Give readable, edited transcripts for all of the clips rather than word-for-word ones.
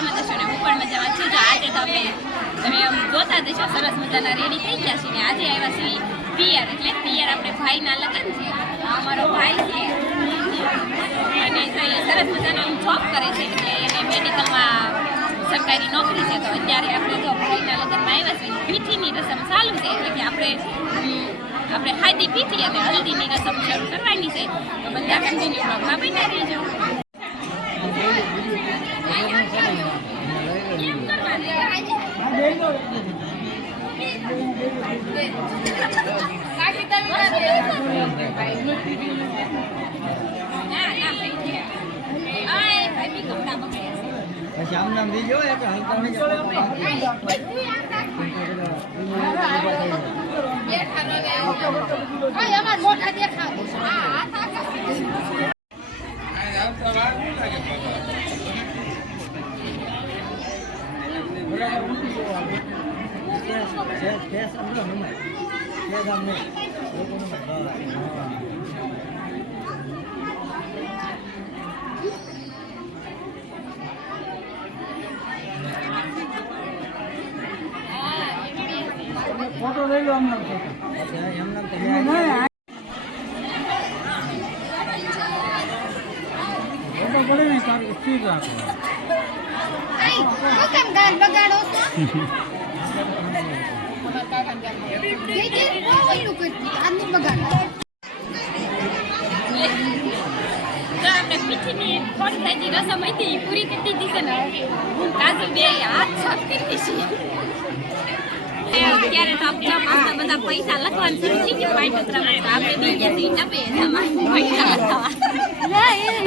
મજામાં જશો ને હું પણ મજામાં છું. તો આજે તમે જોતા જશો સરસ મજાના રેડી થઈ ગયા છે ને આજે આવ્યા છીએ પિયર, એટલે પિયર આપણે ભાઈના લગ્ન છે. આ અમારો ભાઈ છે અને સરસ મજાનો જોબ કરે છે, એટલે એને મેડિકલમાં સરકારી નોકરી છે. તો અત્યારે આપણે જો ભાઈના લગ્નમાં આવ્યા છીએ, પીઠીની રસમ ચાલુ છે, એટલે કે આપણે હાદી પીઠી અને હલ્દીની રસમ શરૂ કરવાની છે. તો બધા કન્ટિન્યુ બ્લોગમાં બન્યા રહેજો. ફોટો લઈ લો હમણાં ફોટો પડે ને તારું ઠીક રાખો. આપણે પીઠીની થોડી સાઈડની રસમ હતી પૂરી કરી દીધી છે ને, હું કાજુ બે હાથ સાફ કરી દીધી. અત્યારે તો આપણે બધા પૈસા લખવાનું શરૂ થઈ ગયું આપણે બી ગયા પૈસા લખવા.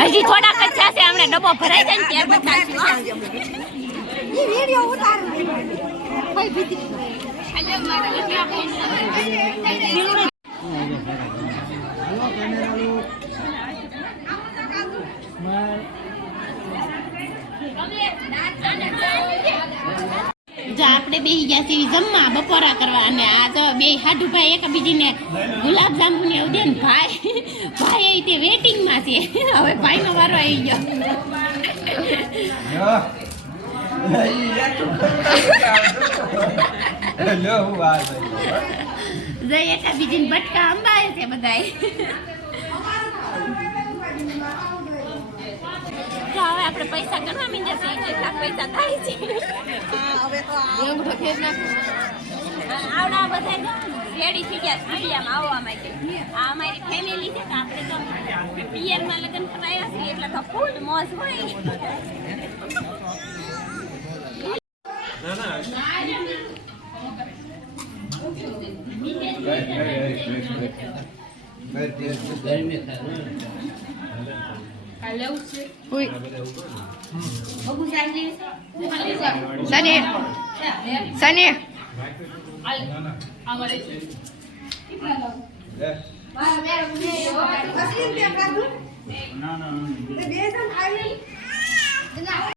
હજી થોડાક જ થશે, આપણે ડબ્બો ભરાઈ જાય ને ત્યાર બતાવશું. જો આપણે બેસી ગયા છીએ જમવા બપોરા કરવા, અને આ તો બે હાડુભાઈ એકબીજીને ગુલાબ જાંબુ ને એવું દે ને ભાઈ તે વેટિંગમાં છે. હવે ભાઈનો વારો આવી ગયો. જઈ એકબીજીને બટકા અંબાય છે બધાય. તો હવે આપણે પૈસા ગણવા માંડ્યા છીએ, કેટલા પૈસા થાય છે. આવડા બધા રેડી થઈ ગયા સ્ટુડિયામાં આવવા માટે. આ અમારી ફેમિલી છે, તો આપણે તો પિયરમાં લગ્ન કરાયા છીએ એટલે તો ફૂલ મોજ હોય. ના